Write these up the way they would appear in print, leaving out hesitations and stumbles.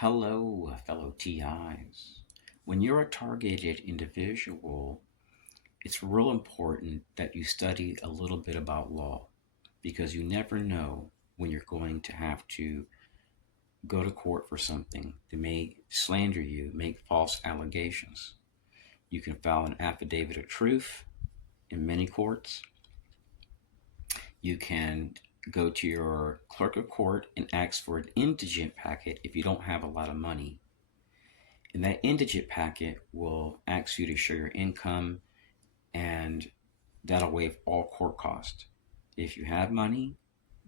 Hello, fellow TIs. When you're a targeted individual, it's real important that you study a little bit about law because you never know when you're going to have to go to court for something. They may slander you, make false allegations. You can file an affidavit of truth in many courts. You can go to your clerk of court and ask for an indigent packet if you don't have a lot of money. And that indigent packet will ask you to show your income, and that'll waive all court costs. If you have money,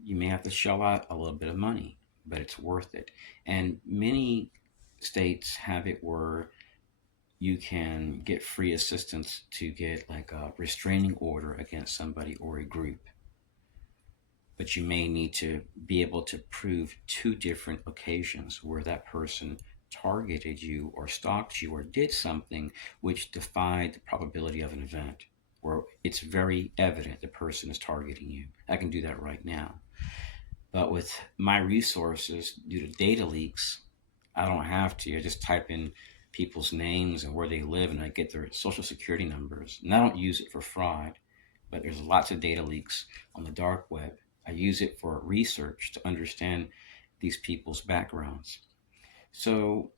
you may have to shell out a little bit of money, but it's worth it. And many states have it where you can get free assistance to get like a restraining order against somebody or a group. But you may need to be able to prove two different occasions where that person targeted you or stalked you or did something which defied the probability of an event, where it's very evident the person is targeting you. I can do that right now. But with my resources, due to data leaks, I don't have to. I just type in people's names and where they live, and I get their social security numbers. And I don't use it for fraud, but there's lots of data leaks on the dark web. I use it for research to understand these people's backgrounds. So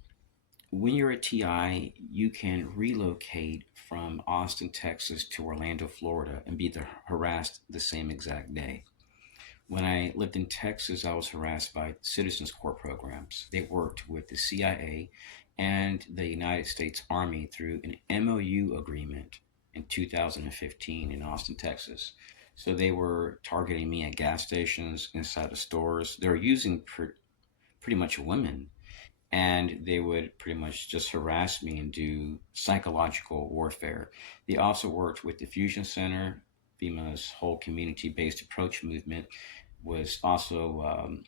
when you're a TI, you can relocate from Austin, Texas to Orlando, Florida, and be harassed the same exact day. When I lived in Texas, I was harassed by Citizens Corps programs. They worked with the CIA and the United States Army through an MOU agreement in 2015 in Austin, Texas. So they were targeting me at gas stations, inside of stores. They were using pretty much women, and they would pretty much just harass me and do psychological warfare. They also worked with the Fusion Center. FEMA's whole community-based approach movement was also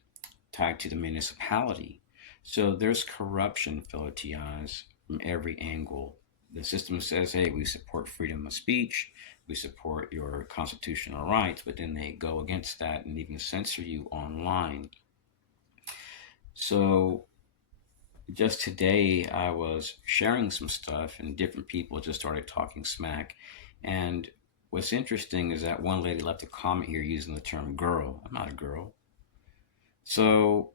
tied to the municipality. So there's corruption, fellow TIs, from every angle. The system says, hey, we support freedom of speech, we support your constitutional rights, but then they go against that and even censor you online. So just today, I was sharing some stuff, and different people just started talking smack. And what's interesting is that one lady left a comment here using the term girl. I'm not a girl. So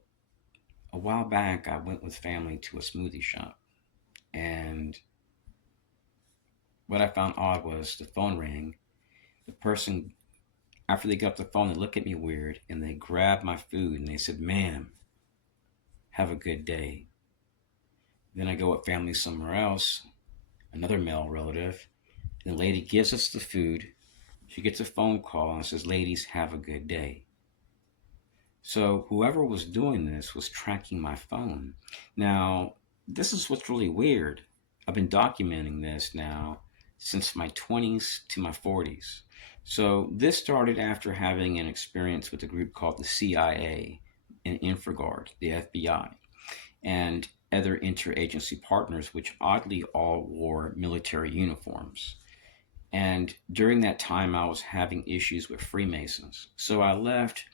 a while back, I went with family to a smoothie shop, and what I found odd was the phone rang. The person, after they got off the phone, they looked at me weird, and they grabbed my food and they said, "Ma'am, have a good day." Then I go with family somewhere else, another male relative, and the lady gives us the food. She gets a phone call and says, "Ladies, have a good day." So whoever was doing this was tracking my phone. Now, this is what's really weird. I've been documenting this now since my 20s to my 40s. So this started after having an experience with a group called the CIA and InfraGard, the FBI, and other interagency partners, which oddly all wore military uniforms. And during that time, I was having issues with Freemasons. So I left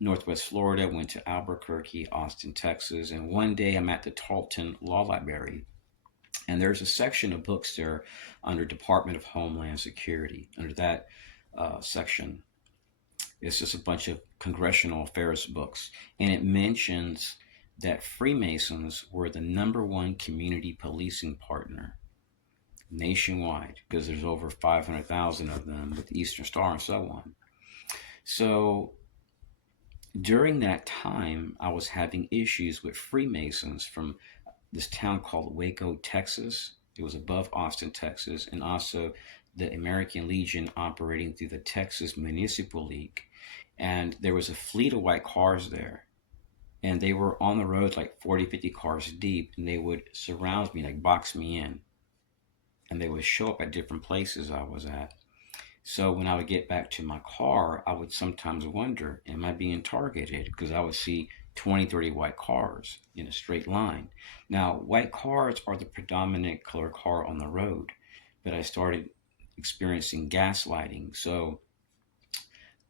Northwest Florida, went to Albuquerque, Austin, Texas, and one day I'm at the Tarleton Law Library. And there's a section of books there under Department of Homeland Security. Under that section, it's just a bunch of congressional affairs books. And it mentions that Freemasons were the number one community policing partner nationwide, because there's over 500,000 of them with the Eastern Star and so on. So during that time, I was having issues with Freemasons from this town called Waco, Texas. It was above Austin, Texas, and also the American Legion operating through the Texas Municipal League. And there was a fleet of white cars there. And they were on the road like 40, 50 cars deep, and they would surround me, like box me in. And they would show up at different places I was at. So when I would get back to my car, I would sometimes wonder, am I being targeted? Because I would see 20, 30 white cars in a straight line. Now, white cars are the predominant color car on the road, but I started experiencing gaslighting. So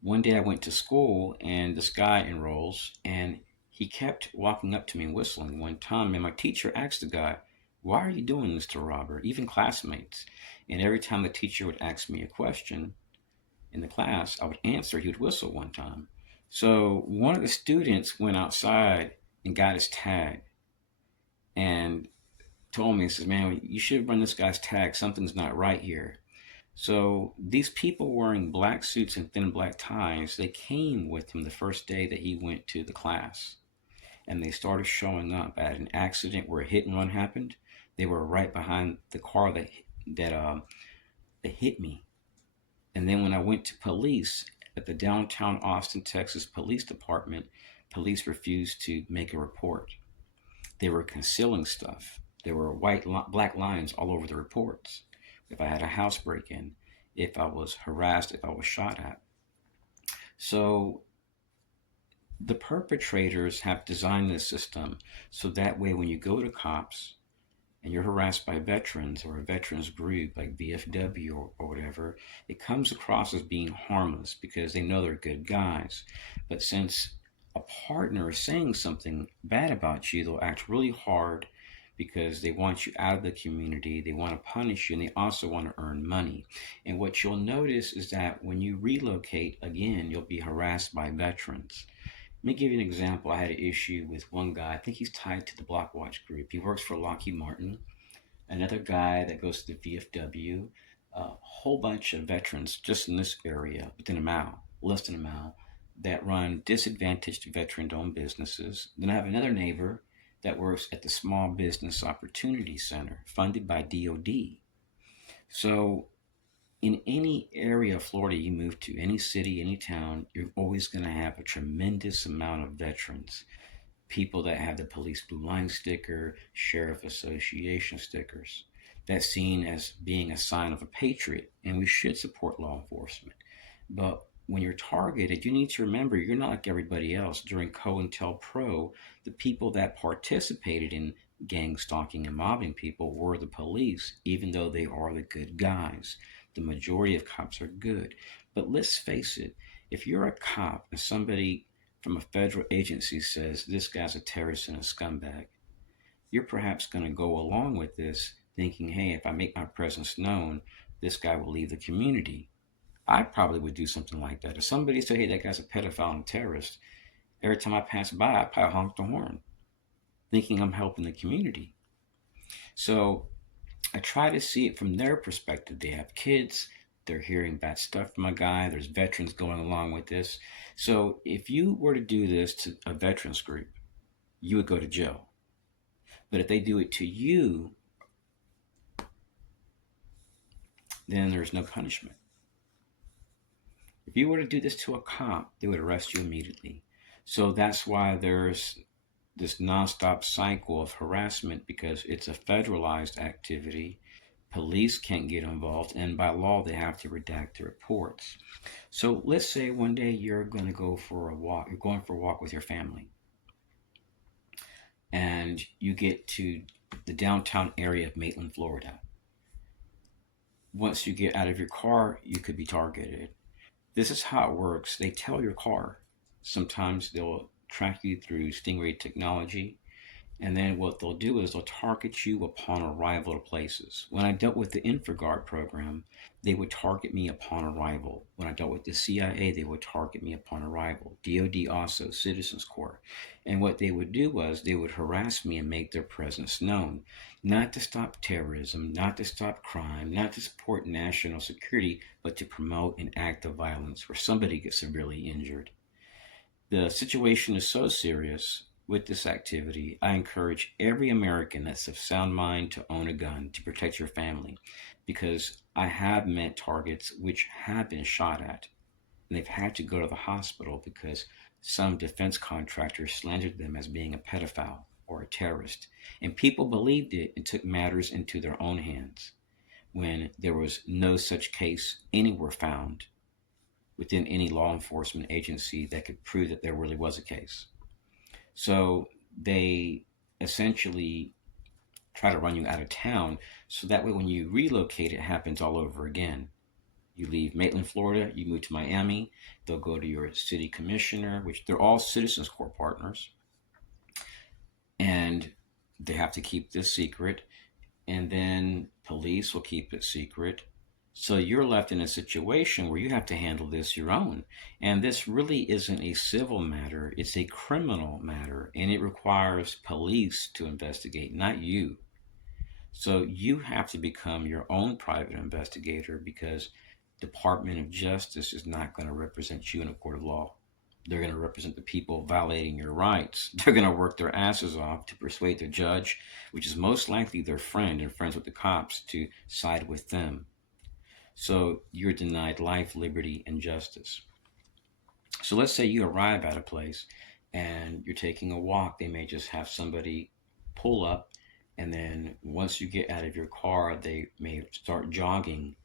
one day I went to school, and this guy enrolls, and He kept walking up to me and whistling. One time, and my teacher asked the guy, "Why are you doing this to Robert?" Even classmates. And every time the teacher would ask me a question in the class, I would answer. He would whistle one time. So one of the students went outside and got his tag and told me, he says, "Man, you should run this guy's tag. Something's not right here." So these people wearing black suits and thin black ties, they came with him the first day that he went to the class. And they started showing up at an accident where a hit and run happened. They were right behind the car that hit me. And then when I went to police at the downtown Austin, Texas Police Department, police refused to make a report. They were concealing stuff. There were black lines all over the reports. If I had a house break in, if I was harassed, if I was shot at. So the perpetrators have designed this system so that way when you go to cops and you're harassed by veterans or a veterans group like VFW or whatever, it comes across as being harmless because they know they're good guys. But since a partner is saying something bad about you, they'll act really hard because they want you out of the community, they want to punish you, and they also want to earn money. And what you'll notice is that when you relocate again, you'll be harassed by veterans. Let me give you an example. I had an issue with one guy. I think he's tied to the Block Watch group. He works for Lockheed Martin. Another guy that goes to the VFW. A whole bunch of veterans just in this area, within a mile, less than a mile, that run disadvantaged veteran-owned businesses. Then I have another neighbor that works at the Small Business Opportunity Center, funded by DOD. So in any area of Florida you move to, any city, any town, you're always going to have a tremendous amount of veterans. People that have the police blue line sticker, sheriff association stickers. That's seen as being a sign of a patriot, and we should support law enforcement. But when you're targeted, you need to remember you're not like everybody else. During COINTELPRO, the people that participated in gang stalking and mobbing people were the police, even though they are the good guys. The majority of cops are good. But let's face it, if you're a cop and somebody from a federal agency says this guy's a terrorist and a scumbag, you're perhaps going to go along with this thinking, hey, if I make my presence known, this guy will leave the community. I probably would do something like that. If somebody said, hey, that guy's a pedophile and a terrorist, every time I pass by, I probably honk the horn, thinking I'm helping the community. So I try to see it from their perspective. They have kids, they're hearing bad stuff from a guy, there's veterans going along with this. So if you were to do this to a veterans group, you would go to jail. But if they do it to you, then there's no punishment. If you were to do this to a cop, they would arrest you immediately. So that's why there's this nonstop cycle of harassment, because it's a federalized activity. Police can't get involved, and by law, they have to redact the reports. So let's say one day you're going to go for a walk. You're going for a walk with your family, and you get to the downtown area of Maitland, Florida. Once you get out of your car, you could be targeted. This is how it works. They tell your car. Sometimes they'll track you through Stingray technology. And then what they'll do is they'll target you upon arrival to places. When I dealt with the InfraGard program, they would target me upon arrival. When I dealt with the CIA, they would target me upon arrival. DOD also, Citizens Corps. And what they would do was they would harass me and make their presence known. Not to stop terrorism, not to stop crime, not to support national security, but to promote an act of violence where somebody gets severely injured. The situation is so serious with this activity, I encourage every American that's of sound mind to own a gun to protect your family, because I have met targets which have been shot at, and they've had to go to the hospital because some defense contractor slandered them as being a pedophile or a terrorist. And people believed it and took matters into their own hands when there was no such case anywhere found within any law enforcement agency that could prove that there really was a case. So they essentially try to run you out of town, so that way when you relocate, it happens all over again. You leave Maitland, Florida, you move to Miami, they'll go to your city commissioner, which they're all Citizens Corps partners. They have to keep this secret, and then police will keep it secret. So you're left in a situation where you have to handle this your own. And this really isn't a civil matter, it's a criminal matter, and it requires police to investigate, not you. So you have to become your own private investigator because Department of Justice is not going to represent you in a court of law. They're going to represent the people violating your rights. They're going to work their asses off to persuade the judge, which is most likely their friend and friends with the cops, to side with them. So you're denied life, liberty, and justice. So let's say you arrive at a place and you're taking a walk. They may just have somebody pull up, and then once you get out of your car, they may start jogging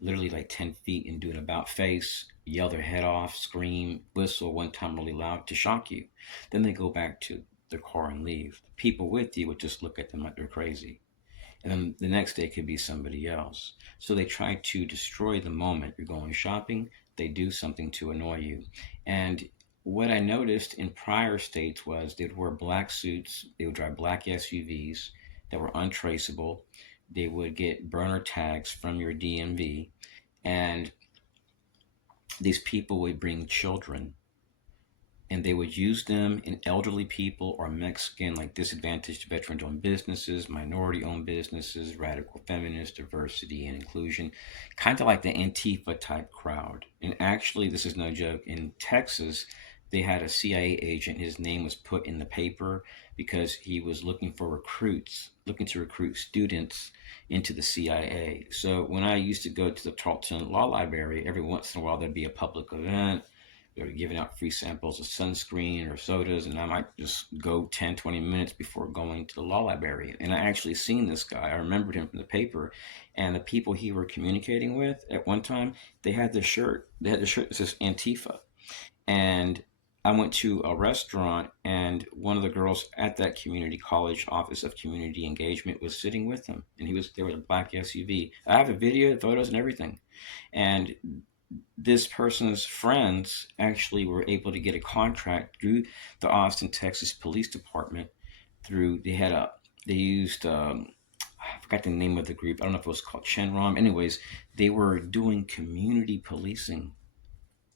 literally like 10 feet and do an about face, yell their head off, scream, whistle one time really loud to shock you. Then they go back to their car and leave. People with you would just look at them like they're crazy. And then the next day could be somebody else. So they try to destroy the moment. You're going shopping, they do something to annoy you. And what I noticed in prior states was they'd wear black suits, they would drive black SUVs that were untraceable, they would get burner tags from your DMV, and these people would bring children and they would use them in elderly people or Mexican, like disadvantaged veteran owned businesses, minority owned businesses, radical feminists, diversity and inclusion, kind of like the Antifa type crowd. And actually, this is no joke, in Texas, they had a CIA agent. His name was put in the paper because he was looking for recruits, looking to recruit students into the CIA. So when I used to go to the Tarleton Law Library, every once in a while there'd be a public event. They're giving out free samples of sunscreen or sodas, and I might just go 10, 20 minutes before going to the law library. And I actually seen this guy. I remembered him from the paper, and the people he were communicating with at one time, they had this shirt. They had the shirt that says Antifa. And I went to a restaurant, and one of the girls at that community college office of community engagement was sitting with him, and he was there with a black SUV. I have a video, photos, and everything. And this person's friends actually were able to get a contract through the Austin, Texas Police Department. Through they used I forgot the name of the group. I don't know if it was called Chenrom. Anyways, they were doing community policing,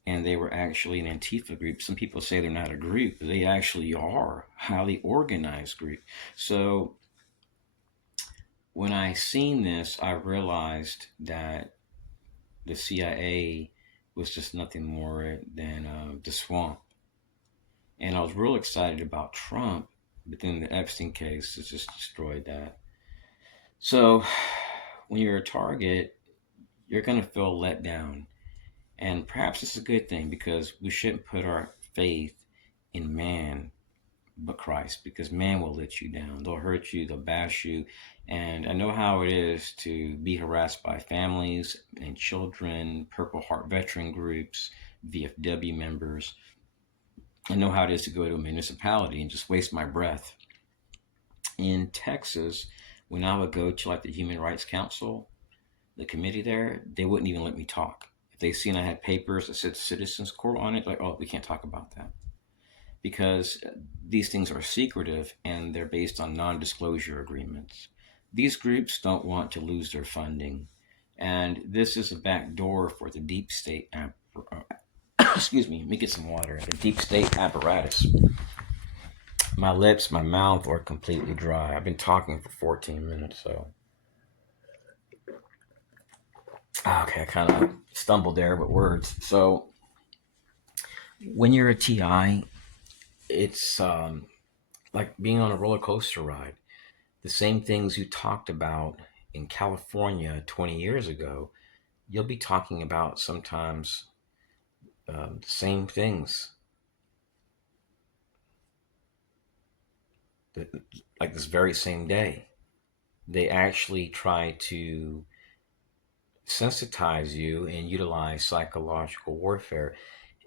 and they were actually an Antifa group. Some people say they're not a group, but they actually are a highly organized group. So when I seen this, I realized that the CIA was just nothing more than the swamp. And I was real excited about Trump, but then the Epstein case has just destroyed that. So when you're a target, you're going to feel let down. And perhaps it's a good thing because we shouldn't put our faith in man but Christ, because man will let you down. They'll hurt you, they'll bash you. And I know how it is to be harassed by families and children, Purple Heart veteran groups, VFW members. I know how it is to go to a municipality and just waste my breath. In Texas, when I would go to like the Human Rights Council, the committee there, they wouldn't even let me talk. If they seen I had papers that said Citizens Court on it, like, oh, we can't talk about that, because these things are secretive and they're based on non-disclosure agreements. These groups don't want to lose their funding, and this is a back door for the deep state excuse me, let me get some water. The deep state apparatus. My lips, my mouth are completely dry. I've been talking for 14 minutes, so okay, I kind of stumbled there with words. So when you're a TI, it's like being on a roller coaster ride. The same things you talked about in California 20 years ago, you'll be talking about sometimes the same things, that, like this very same day. They actually try to sensitize you and utilize psychological warfare.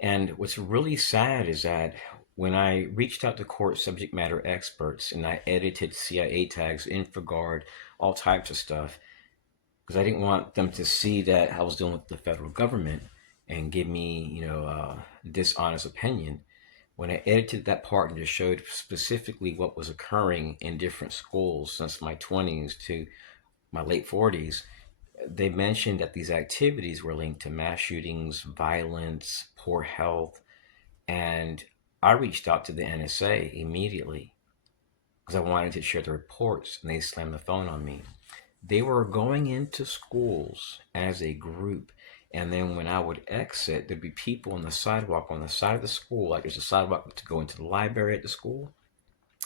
And what's really sad is that when I reached out to court subject matter experts and I edited CIA tags, InfraGard, all types of stuff, because I didn't want them to see that I was dealing with the federal government and give me, dishonest opinion. When I edited that part and just showed specifically what was occurring in different schools since my 20s to my late 40s, they mentioned that these activities were linked to mass shootings, violence, poor health, and I reached out to the NSA immediately because I wanted to share the reports, and they slammed the phone on me. They were going into schools as a group, and then when I would exit, there'd be people on the sidewalk on the side of the school, like there's a sidewalk to go into the library at the school,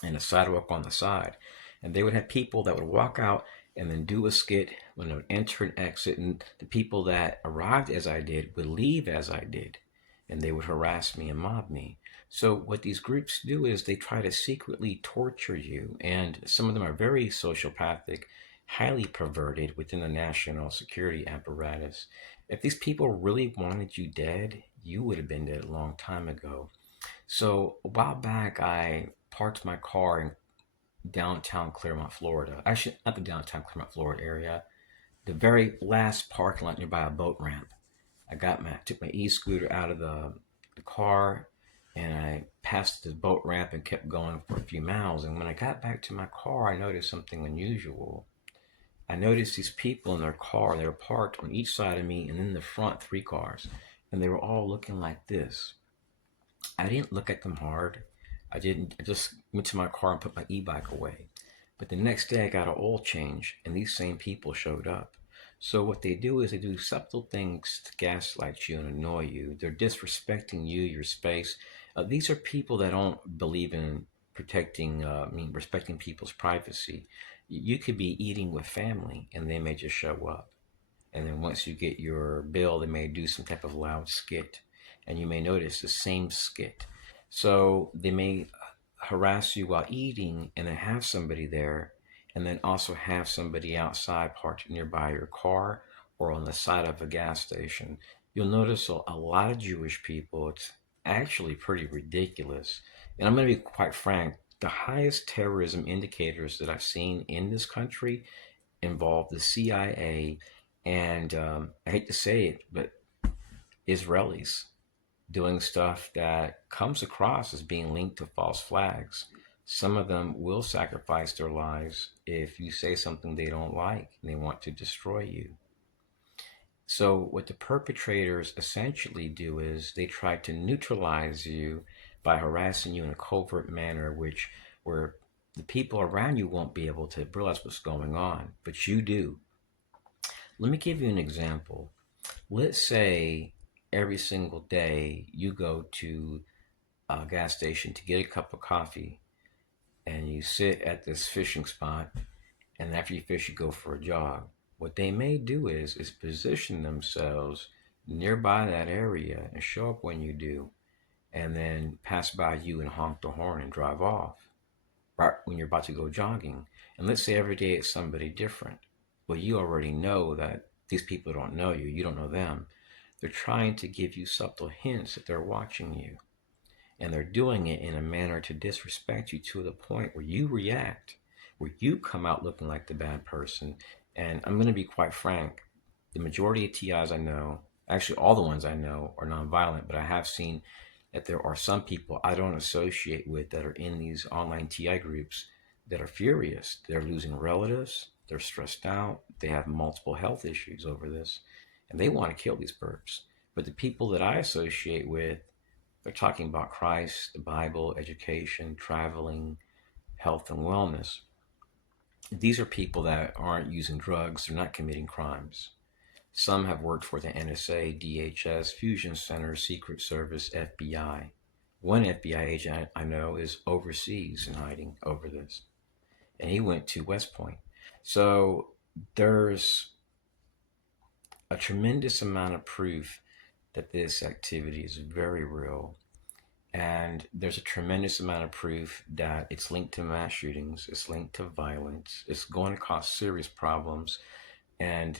and a sidewalk on the side. And they would have people that would walk out and then do a skit when they would enter and exit. And the people that arrived as I did would leave as I did. And they would harass me and mob me. So, what these groups do is they try to secretly torture you. And some of them are very sociopathic, highly perverted within the national security apparatus. If these people really wanted you dead, you would have been dead a long time ago. So a while back, I parked my car in downtown Clermont, Florida. Actually, not the downtown Clermont, Florida area. The very last parking lot nearby a boat ramp. Took my e-scooter out of the car, and I passed the boat ramp and kept going for a few miles. And when I got back to my car, I noticed something unusual. I noticed these people in their car. They were parked on each side of me, and in the front, three cars, and they were all looking like this. I didn't look at them hard. I didn't. I just went to my car and put my e-bike away. But the next day I got an oil change and these same people showed up. So what they do is they do subtle things to gaslight you and annoy you. They're disrespecting you, your space. These are people that don't believe in respecting people's privacy. You could be eating with family and they may just show up. And then once you get your bill, they may do some type of loud skit. And you may notice the same skit. So they may harass you while eating and then have somebody there, and then also have somebody outside parked nearby your car or on the side of a gas station. You'll notice a lot of Jewish people. It's actually pretty ridiculous. And I'm going to be quite frank, the highest terrorism indicators that I've seen in this country involve the CIA and I hate to say it, but Israelis doing stuff that comes across as being linked to false flags. Some of them will sacrifice their lives if you say something they don't like and they want to destroy you. So, what the perpetrators essentially do is they try to neutralize you by harassing you in a covert manner, where the people around you won't be able to realize what's going on, but you do. Let me give you an example. Let's say every single day you go to a gas station to get a cup of coffee and you sit at this fishing spot, and after you fish you go for a jog. What they may do is position themselves nearby that area and show up when you do, and then pass by you and honk the horn and drive off right when you're about to go jogging. And let's say every day it's somebody different. Well, you already know that these people don't know you, you don't know them. They're trying to give you subtle hints that they're watching you. And they're doing it in a manner to disrespect you to the point where you react, where you come out looking like the bad person. And I'm going to be quite frank, the majority of TIs I know, actually all the ones I know, are nonviolent, but I have seen that there are some people I don't associate with that are in these online TI groups that are furious. They're losing relatives, they're stressed out, they have multiple health issues over this, and they want to kill these perps. But the people that I associate with, they're talking about Christ, the Bible, education, traveling, health, and wellness. These are people that aren't using drugs, they're not committing crimes. Some have worked for the NSA, DHS, Fusion Center, Secret Service, FBI. One FBI agent I know is overseas and hiding over this, and he went to West Point. So there's a tremendous amount of proof that this activity is very real. And there's a tremendous amount of proof that it's linked to mass shootings, it's linked to violence, it's going to cause serious problems, and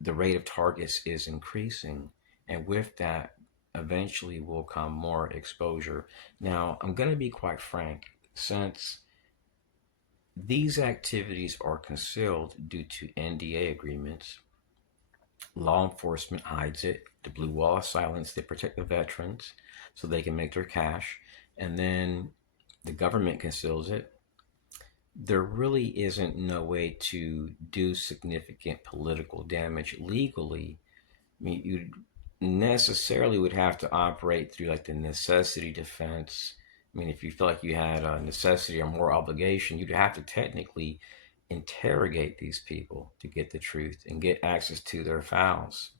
the rate of targets is increasing. And with that, eventually will come more exposure. Now, I'm going to be quite frank, since these activities are concealed due to NDA agreements, Law enforcement hides it. The blue wall of silence, they protect the veterans so they can make their cash. And then the government conceals it. There really isn't no way to do significant political damage legally. I mean, you necessarily would have to operate through like the necessity defense. I mean, if you feel like you had a necessity or more obligation, you'd have to technically interrogate these people to get the truth and get access to their files.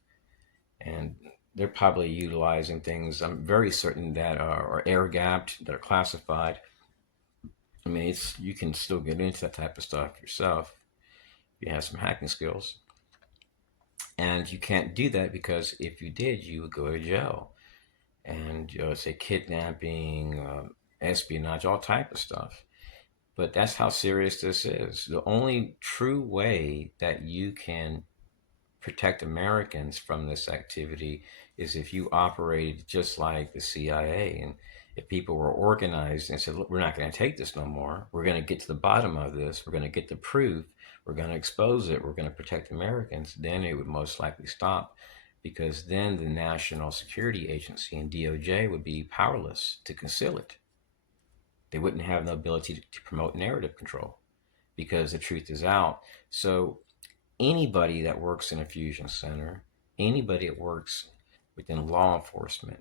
And they're probably utilizing things I'm very certain that are air gapped, that are classified. I mean, it's you can still get into that type of stuff yourself if you have some hacking skills. And you can't do that because if you did, you would go to jail. And say kidnapping, espionage, all type of stuff. But that's how serious this is. The only true way that you can protect Americans from this activity is if you operated just like the CIA and if people were organized and said, look, we're not going to take this no more. We're going to get to the bottom of this. We're going to get the proof. We're going to expose it. We're going to protect Americans. Then it would most likely stop because then the National Security Agency and DOJ would be powerless to conceal it. They wouldn't have the ability to promote narrative control because the truth is out. So anybody that works in a fusion center, anybody that works within law enforcement,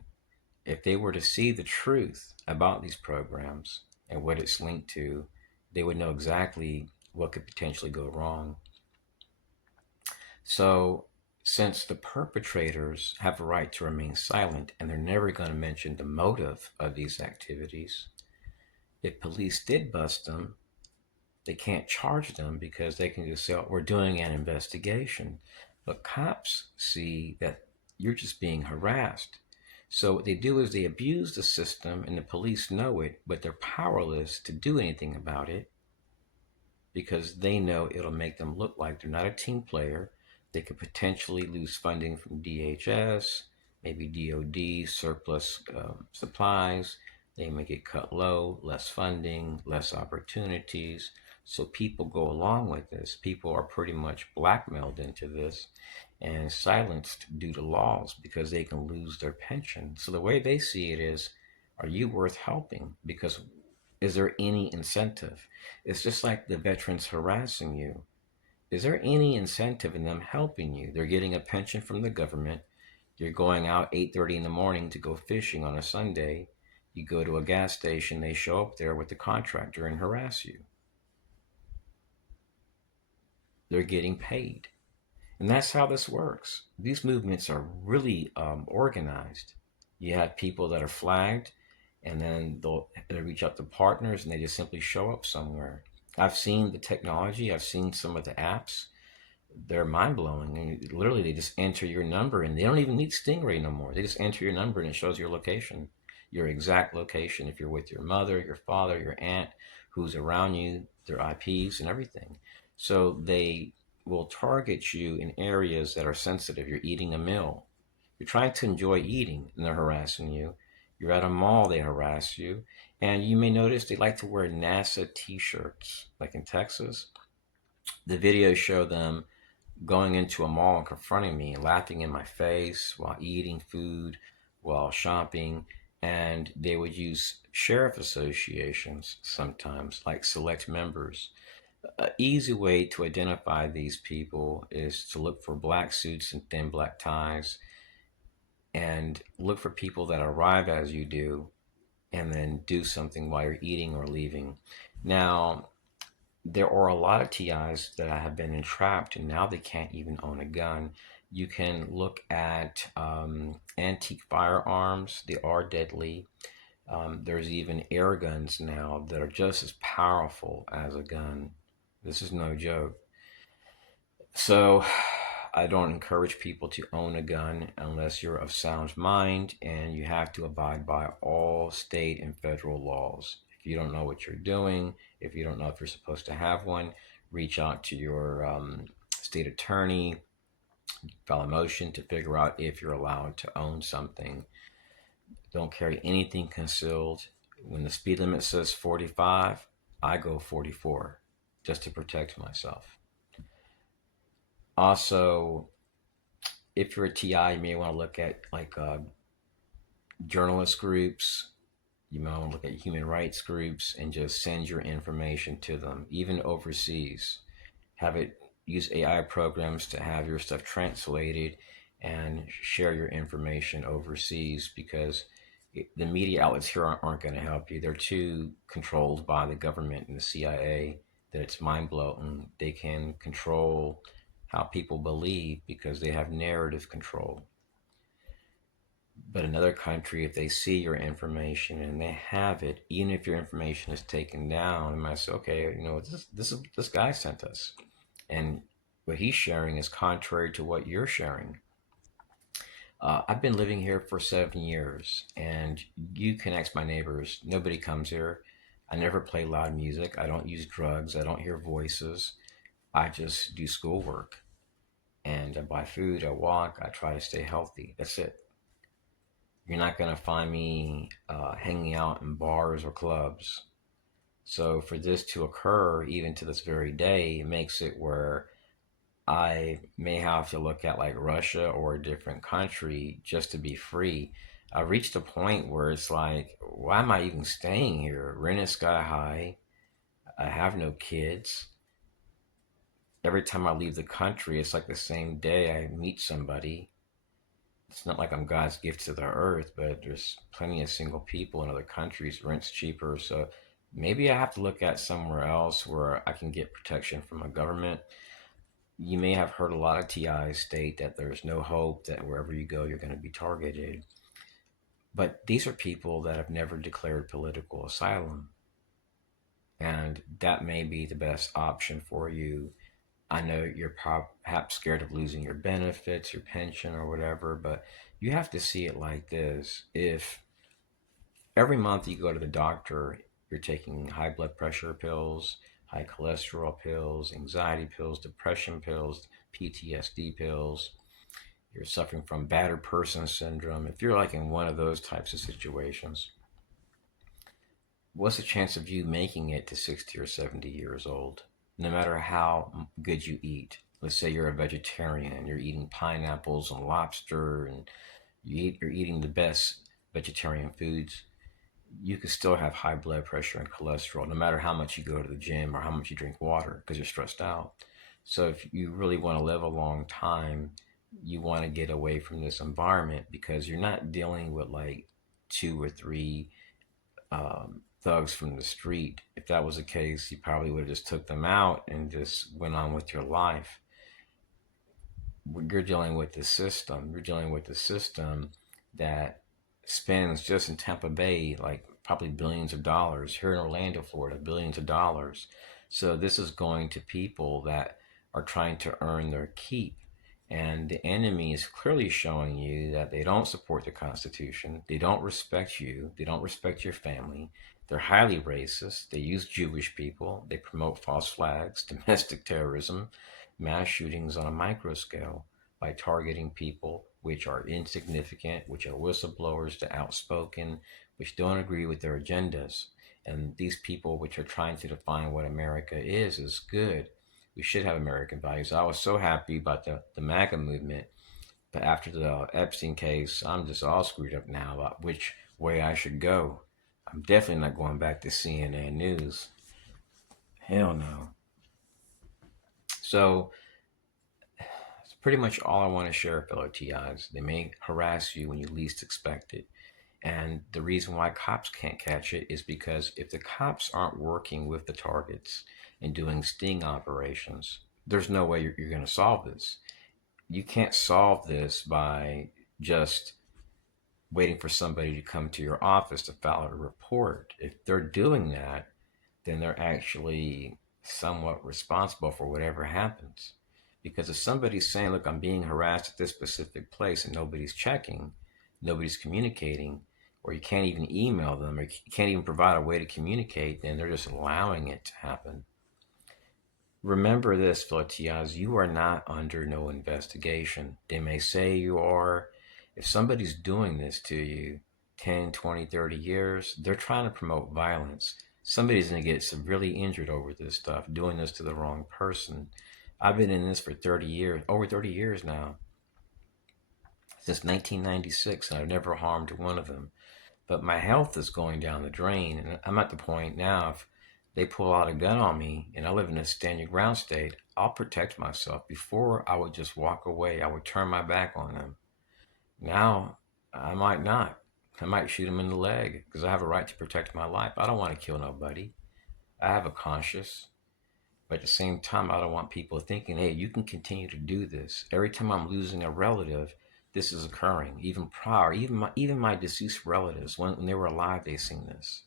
if they were to see the truth about these programs and what it's linked to, they would know exactly what could potentially go wrong. So, since the perpetrators have a right to remain silent and they're never going to mention the motive of these activities, if police did bust them, they can't charge them because they can just say, oh, we're doing an investigation. But cops see that you're just being harassed. So what they do is they abuse the system and the police know it, but they're powerless to do anything about it because they know it'll make them look like they're not a team player. They could potentially lose funding from DHS, maybe DOD, surplus supplies. They may get cut low, less funding, less opportunities. So people go along with this. People are pretty much blackmailed into this and silenced due to laws because they can lose their pension. So the way they see it is, are you worth helping? Because is there any incentive? It's just like the veterans harassing you. Is there any incentive in them helping you? They're getting a pension from the government. You're going out 8:30 in the morning to go fishing on a Sunday. You go to a gas station, they show up there with the contractor and harass you. They're getting paid. And that's how this works. These movements are really organized. You have people that are flagged, and then they'll reach out to partners, and they just simply show up somewhere. I've seen the technology. I've seen some of the apps. They're mind blowing. And literally, they just enter your number, and they don't even need Stingray no more. They just enter your number, and it shows your location, your exact location. If you're with your mother, your father, your aunt, who's around you, their IPs, and everything. So they will target you in areas that are sensitive. You're eating a meal. You're trying to enjoy eating, and they're harassing you. You're at a mall, they harass you. And you may notice they like to wear NASA t shirts, like in Texas. The videos show them going into a mall and confronting me, laughing in my face while eating food, while shopping. And they would use sheriff associations sometimes, like select members. An easy way to identify these people is to look for black suits and thin black ties and look for people that arrive as you do and then do something while you're eating or leaving. Now, there are a lot of TIs that have been entrapped and now they can't even own a gun. You can look at antique firearms, they are deadly. There's even air guns now that are just as powerful as a gun. This is no joke. So, I don't encourage people to own a gun unless you're of sound mind and you have to abide by all state and federal laws. If you don't know what you're doing, if you don't know if you're supposed to have one, reach out to your state attorney, file a motion to figure out if you're allowed to own something. Don't carry anything concealed. When the speed limit says 45, I go 44 just to protect myself. Also, if you're a TI, you may want to look at like journalist groups. You might want to look at human rights groups and just send your information to them, even overseas. Have it use AI programs to have your stuff translated and share your information overseas because the media outlets here aren't going to help you. They're too controlled by the government and the CIA that it's mind blowing. They can control how people believe because they have narrative control. But another country, if they see your information and they have it, even if your information is taken down, they might say, okay, this guy sent us, and what he's sharing is contrary to what you're sharing. I've been living here for 7 years, and you can ask my neighbors. Nobody comes here. I never play loud music. I don't use drugs. I don't hear voices. I just do schoolwork, and I buy food. I walk. I try to stay healthy. That's it. You're not going to find me hanging out in bars or clubs. So for this to occur, even to this very day, it makes it where I may have to look at like Russia or a different country just to be free. I reached a point where it's like, why am I even staying here? Rent is sky high. I have no kids. Every time I leave the country, it's like the same day I meet somebody. It's not like I'm God's gift to the earth, but there's plenty of single people in other countries. Rent's cheaper. So maybe I have to look at somewhere else where I can get protection from a government. You may have heard a lot of TIs state that there's no hope, that wherever you go, you're going to be targeted. But these are people that have never declared political asylum. And that may be the best option for you. I know you're perhaps scared of losing your benefits, your pension, or whatever, but you have to see it like this. If every month you go to the doctor, you're taking high blood pressure pills, high cholesterol pills, anxiety pills, depression pills, PTSD pills, you're suffering from battered person syndrome, if you're like in one of those types of situations, what's the chance of you making it to 60 or 70 years old? No matter how good you eat. Let's say you're a vegetarian and you're eating pineapples and lobster and you're eating the best vegetarian foods, you could still have high blood pressure and cholesterol no matter how much you go to the gym or how much you drink water because you're stressed out. So if you really want to live a long time, you want to get away from this environment because you're not dealing with like two or three thugs from the street. If that was the case, you probably would have just took them out and just went on with your life. You're dealing with the system. You're dealing with the system that spends just in Tampa Bay like probably billions of dollars. Here in Orlando, Florida, billions of dollars. So this is going to people that are trying to earn their keep. And the enemy is clearly showing you that they don't support the Constitution. They don't respect you. They don't respect your family. They're highly racist. They use Jewish people. They promote false flags, domestic terrorism, mass shootings on a micro scale by targeting people which are insignificant, which are whistleblowers, the outspoken, which don't agree with their agendas. And these people which are trying to define what America is good. We should have American values. I was so happy about the MAGA movement, but after the Epstein case, I'm just all screwed up now about which way I should go. I'm definitely not going back to CNN News. Hell no. So that's pretty much all I want to share, fellow TIs. They may harass you when you least expect it. And the reason why cops can't catch it is because if the cops aren't working with the targets and doing sting operations, there's no way you're going to solve this. You can't solve this by just waiting for somebody to come to your office to file a report. If they're doing that, then they're actually somewhat responsible for whatever happens. Because if somebody's saying, look, I'm being harassed at this specific place and nobody's checking, nobody's communicating, or you can't even email them, or you can't even provide a way to communicate, then they're just allowing it to happen. Remember this, Flatiaz, you are not under no investigation. They may say you are. If somebody's doing this to you 10, 20, 30 years, they're trying to promote violence. Somebody's going to get severely injured over this stuff, doing this to the wrong person. I've been in this for 30 years, over 30 years now. since 1996, and I've never harmed one of them. But my health is going down the drain, and I'm at the point now, if they pull out a gun on me and I live in a stand your ground state, I'll protect myself. Before, I would just walk away, I would turn my back on them. Now, I might not. I might shoot them in the leg because I have a right to protect my life. I don't want to kill nobody. I have a conscience. But at the same time, I don't want people thinking, hey, you can continue to do this. Every time I'm losing a relative, this is occurring. Even prior, even my deceased relatives, when they were alive, they seen this.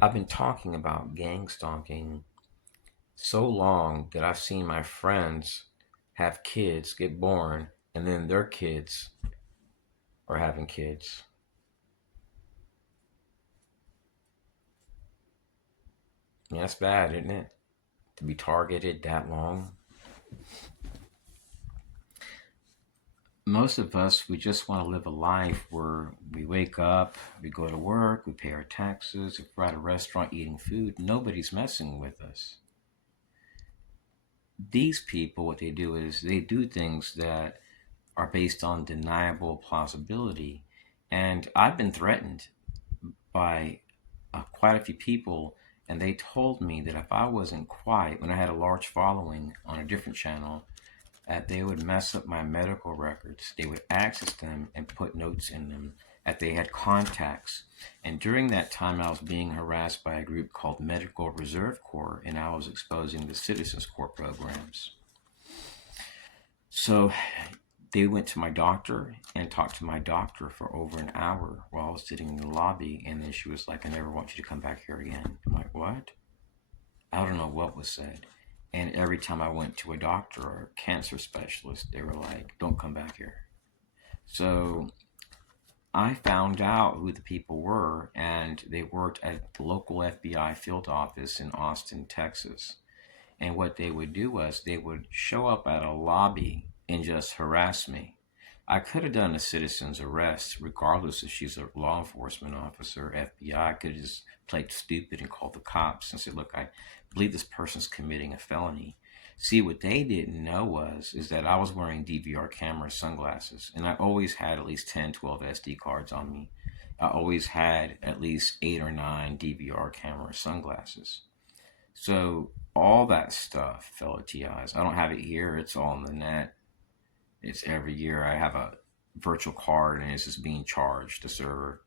I've been talking about gang stalking so long that I've seen my friends have kids get born, and then their kids are having kids. Yeah, that's bad, isn't it? To be targeted that long. Most of us, we just want to live a life where we wake up, we go to work, we pay our taxes. If we're at a restaurant eating food, nobody's messing with us. These people, what they do is they do things that are based on deniable plausibility. And I've been threatened by quite a few people, and they told me that if I wasn't quiet, when I had a large following on a different channel, that they would mess up my medical records. They would access them and put notes in them, that they had contacts. And during that time, I was being harassed by a group called Medical Reserve Corps, and I was exposing the Citizens Corps programs. So they went to my doctor and talked to my doctor for over an hour while I was sitting in the lobby. And then she was like, I never want you to come back here again. I'm like, what? I don't know what was said. And every time I went to a doctor or a cancer specialist, they were like, don't come back here. So I found out who the people were, and they worked at the local FBI field office in Austin, Texas. And what they would do was they would show up at a lobby and just harass me. I could have done a citizen's arrest, regardless if she's a law enforcement officer, FBI. I could have just played stupid and called the cops and said, "Look, I believe this person's committing a felony." See, what they didn't know is that I was wearing DVR camera sunglasses, and I always had at least 10, 12 SD cards on me. I always had at least 8 or 9 DVR camera sunglasses. So all that stuff, fellow TIs, I don't have it here. It's all on the net. It's every year I have a virtual card, and it's just being charged to server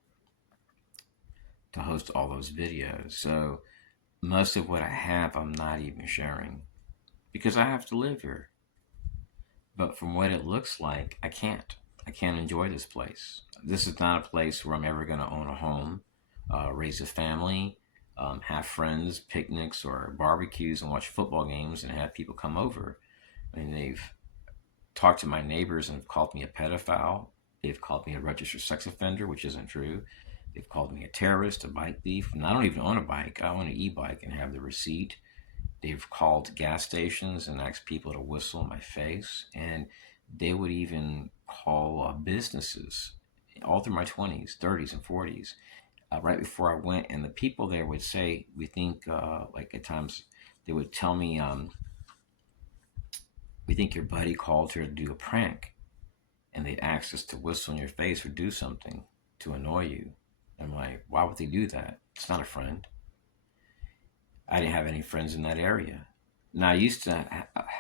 to host all those videos. So most of what I have, I'm not even sharing because I have to live here. But from what it looks like, I can't. I can't enjoy this place. This is not a place where I'm ever going to own a home, raise a family, have friends, picnics, or barbecues and watch football games and have people come over. I mean, they've talked to my neighbors and have called me a pedophile. They've called me a registered sex offender, which isn't true. They've called me a terrorist, a bike thief. And I don't even own a bike. I own an e-bike and have the receipt. They've called gas stations and asked people to whistle in my face. And they would even call businesses all through my 20s, 30s, and 40s. Right before I went, and the people there would say, we think, like at times, they would tell me, we think your buddy called here to do a prank, and they'd ask us to whistle in your face or do something to annoy you. I'm like, why would they do that? It's not a friend. I didn't have any friends in that area. Now, I used to,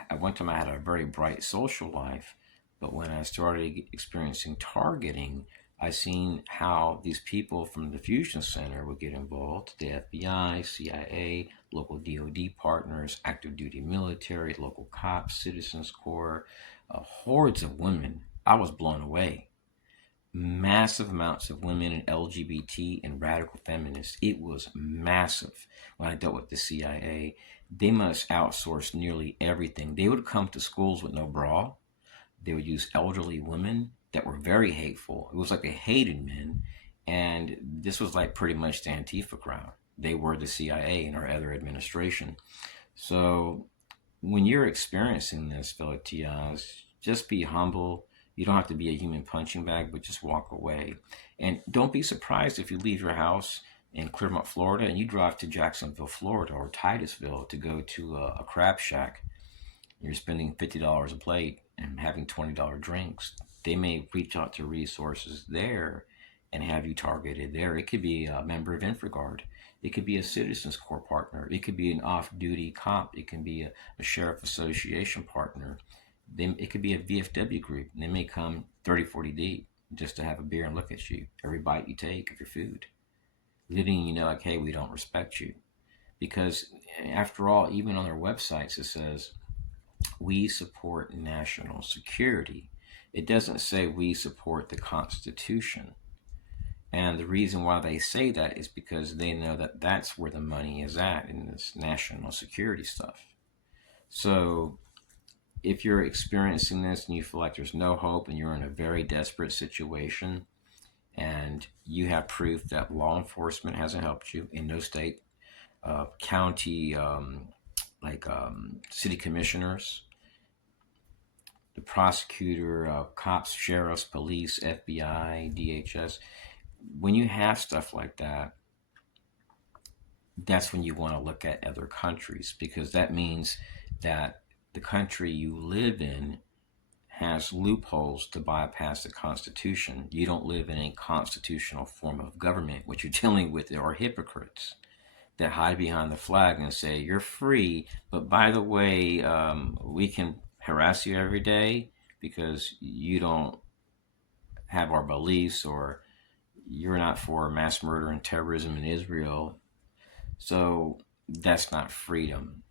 at one time, I had a very bright social life, but when I started experiencing targeting, I seen how these people from the Fusion Center would get involved: the FBI, CIA, local DOD partners, active duty military, local cops, Citizens Corps, hordes of women. I was blown away. Massive amounts of women and LGBT and radical feminists. It was massive. When I dealt with the CIA, they must outsource nearly everything. They would come to schools with no bra. They would use elderly women that were very hateful. It was like they hated men. And this was like pretty much the Antifa crowd. They were the CIA and our other administration. So when you're experiencing this, fellow TIs, just be humble. You don't have to be a human punching bag, but just walk away. And don't be surprised if you leave your house in Clearmont, Florida, and you drive to Jacksonville, Florida, or Titusville to go to a crab shack. You're spending $50 a plate and having $20 drinks. they may reach out to resources there and have you targeted there. It could be a member of InfraGard. It could be a Citizens Corps partner. It could be an off-duty cop. It can be a sheriff association partner. It could be a VFW group. And they may come 30, 40 deep just to have a beer and look at you every bite you take of your food, letting you know, like, hey, we don't respect you. Because after all, even on their websites, it says, we support national security. It doesn't say we support the Constitution. And the reason why they say that is because they know that that's where the money is at in this national security stuff. So if you're experiencing this and you feel like there's no hope and you're in a very desperate situation and you have proof that law enforcement hasn't helped you in no state, county, city commissioners, the prosecutor, cops, sheriffs, police, FBI, DHS, when you have stuff like that, that's when you want to look at other countries, because that means that the country you live in has loopholes to bypass the Constitution. You don't live in a constitutional form of government. What you're dealing with are hypocrites that hide behind the flag and say, you're free, but by the way, we can harass you every day because you don't have our beliefs, or you're not for mass murder and terrorism in Israel. So that's not freedom.